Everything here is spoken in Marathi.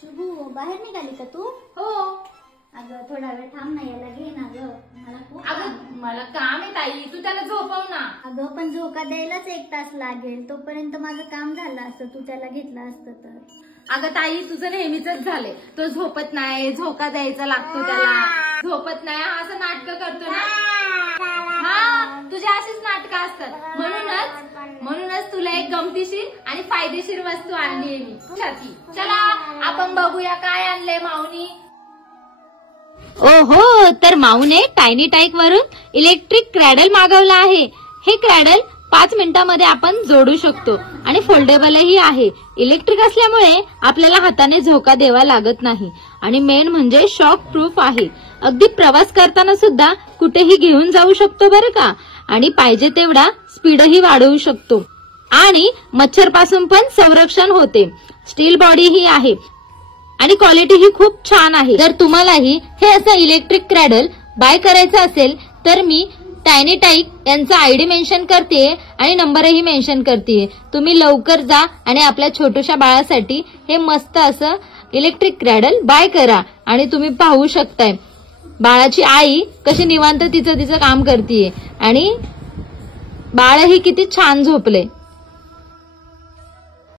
शुभू बाहेर निघाली का तू? हो. अगं थोडा वेळ थांब ना, याला घे ना ग, मला खूप अगं मला काम आहे ताई, तू त्याला झोपव ना. अगं पण झोका द्यायलाच 1 तास लागेल, तोपर्यंत माझं काम झालं असतं, तू त्याला घेतलं असतं तर. अगं ताई तुझं नेहमीच झालंय, तो झोपत नाही, झोका द्यायचा लागतो त्याला, झोपत नाही, हा असं नाटकं करतो ना. हा तुझी अशीच नाटकं असतात, म्हणूनच तुला एक गमतीशीर आणि फायदेशीर वस्तू आणली आहे मी. छाती चला आपण बघूया काय आणलंय माऊनी. ओहो, तर माऊने टायनी टाईक वरून इलेक्ट्रिक क्रॅडल मागवला आहे. हे क्रॅडल 5 मिनिटांमध्ये आपण जोडू शकतो आणि फोल्डेबलही आहे. इलेक्ट्रिक असल्यामुळे आपल्याला हाताने झोका द्यावा लागत नाही आणि मेन म्हणजे शॉक प्रूफ आहे. अगदी प्रवास करताना सुद्धा कुठेही घेऊन जाऊ शकतो बरं का. आणि पाहिजे तेवढा स्पीडही वाढवू शकतो आणि मच्छर पासून पण संरक्षण होते. स्टील बॉडी ही आहे आणि क्वालिटी ही खूप छान आहे. जर तुम्हालाही हे असं इलेक्ट्रिक क्रॅडल बाय करायचं असेल तर मी टायनी टाईक यांचा आयडी मेन्शन करते आणि नंबरही मेन्शन करते. तुम्ही लवकर जा आणि आपल्या छोट्याशा बाळासाठी हे मस्त असं इलेक्ट्रिक क्रॅडल बाय करा. आणि तुम्ही पाहू शकताय बाळाची आई कशी निवांत तिचं काम करतेय आणि बाळही किती छान झोपले.